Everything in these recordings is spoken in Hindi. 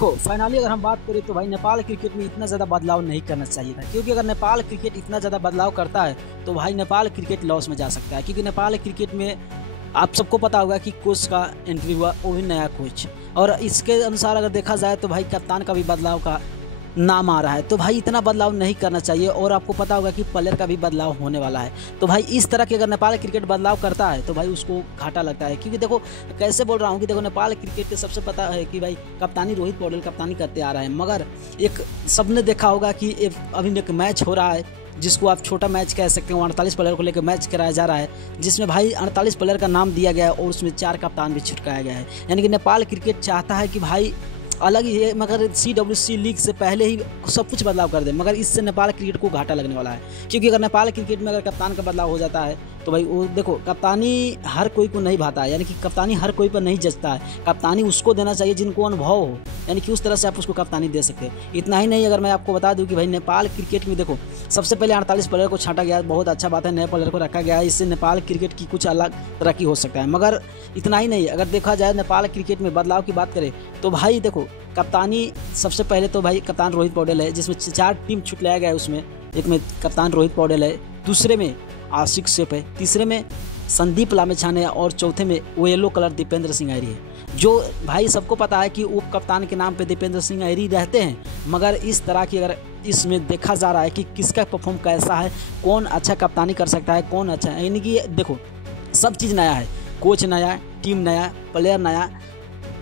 देखो फाइनली अगर हम बात करें तो भाई नेपाल क्रिकेट में इतना ज़्यादा बदलाव नहीं करना चाहिए था, क्योंकि अगर नेपाल क्रिकेट इतना ज़्यादा बदलाव करता है तो भाई नेपाल क्रिकेट लॉस में जा सकता है। क्योंकि नेपाल क्रिकेट में आप सबको पता होगा कि कोच का एंट्री हुआ, वो भी नया कोच, और इसके अनुसार अगर देखा जाए तो भाई कप्तान का भी बदलाव का नाम आ रहा है। तो भाई इतना बदलाव नहीं करना चाहिए, और आपको पता होगा कि प्लेयर का भी बदलाव होने वाला है। तो भाई इस तरह के अगर नेपाल क्रिकेट बदलाव करता है तो भाई उसको घाटा लगता है। क्योंकि देखो कैसे बोल रहा हूँ कि देखो नेपाल क्रिकेट के सबसे पता है कि भाई कप्तानी रोहित पौडेल कप्तानी करते आ रहा है, मगर एक सबने देखा होगा कि अभी एक मैच हो रहा है जिसको आप छोटा मैच कह सकते हो, 48 प्लेयर को लेकर मैच कराया जा रहा है, जिसमें भाई 48 प्लेयर का नाम दिया गया है और उसमें 4 कप्तान भी छुटकाया गया है। यानी कि नेपाल क्रिकेट चाहता है कि भाई अलग ही है, मगर CWC लीग से पहले ही सब कुछ बदलाव कर दे, मगर इससे नेपाल क्रिकेट को घाटा लगने वाला है। क्योंकि अगर नेपाल क्रिकेट में अगर कप्तान का बदलाव हो जाता है तो भाई वो देखो कप्तानी हर कोई को नहीं भाता है, यानी कि कप्तानी हर कोई पर नहीं जचता है। कप्तानी उसको देना चाहिए जिनको अनुभव हो, यानी कि उस तरह से आप उसको कप्तानी दे सकते हैं। इतना ही नहीं, अगर मैं आपको बता दूं कि भाई नेपाल क्रिकेट में देखो सबसे पहले 48 प्लेयर को छांटा गया, बहुत अच्छा बात है, नए प्लेयर को रखा गया है, इससे नेपाल क्रिकेट की कुछ अलग तरक्की हो सकता है। मगर इतना ही नहीं, अगर देखा जाए नेपाल क्रिकेट में बदलाव की बात करें तो भाई देखो कप्तानी सबसे पहले तो भाई कप्तान रोहित पौडेल है, जिसमें 4 टीम छुट लाया गया है। उसमें एक में कप्तान रोहित पौडेल है, दूसरे में आशिक शेख है, तीसरे में संदीप लामेछान है, और चौथे में वो येलो कलर दीपेंद्र सिंह ऐरी है। जो भाई सबको पता है कि उप कप्तान के नाम पे दीपेंद्र सिंह ऐरी रहते हैं, मगर इस तरह की अगर इसमें देखा जा रहा है कि किसका परफॉर्म कैसा है, कौन अच्छा कप्तानी कर सकता है, कौन अच्छा है, यानी कि देखो सब चीज़ नया है, कोच नया, टीम नया, प्लेयर नया,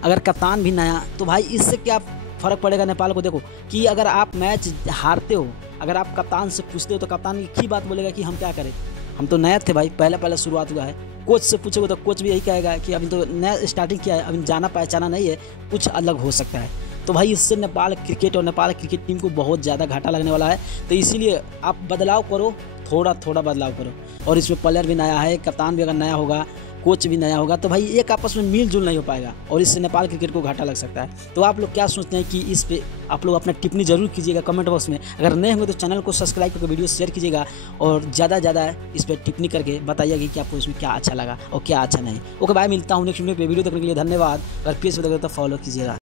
अगर कप्तान भी नया, तो भाई इससे क्या फ़र्क पड़ेगा नेपाल को। देखो कि अगर आप मैच हारते हो, अगर आप कप्तान से पूछते हो तो कप्तान एक ही बात बोलेगा कि हम क्या करें, हम तो नए थे भाई, पहले शुरुआत हुआ है। कोच से पूछोगे तो कोच भी यही कहेगा कि अभी तो नया स्टार्टिंग किया है, अभी जाना पहचाना नहीं है, कुछ अलग हो सकता है। तो भाई इससे नेपाल क्रिकेट और नेपाल क्रिकेट टीम को बहुत ज़्यादा घाटा लगने वाला है। तो इसीलिए आप बदलाव करो, थोड़ा थोड़ा बदलाव करो, और इसमें प्लेयर भी नया है, कप्तान भी अगर नया होगा, कोच भी नया होगा, तो भाई एक आपस में मिल जुल नहीं हो पाएगा, और इससे नेपाल क्रिकेट को घाटा लग सकता है। तो आप लोग क्या सोचते हैं कि इस पे आप लोग अपना टिप्पणी जरूर कीजिएगा कमेंट बॉक्स में। अगर नए होंगे तो चैनल को सब्सक्राइब करके वीडियो शेयर कीजिएगा, और ज़्यादा इस पर टिप्पणी करके बताइएगा कि आपको इसमें क्या अच्छा लगा और क्या अच्छा नहीं। ओके भाई, मिलता हूँ नेक्स्ट वीडियो पे। वीडियो देखने के लिए धन्यवाद, अगर पेज पे देखते तो फॉलो कीजिएगा।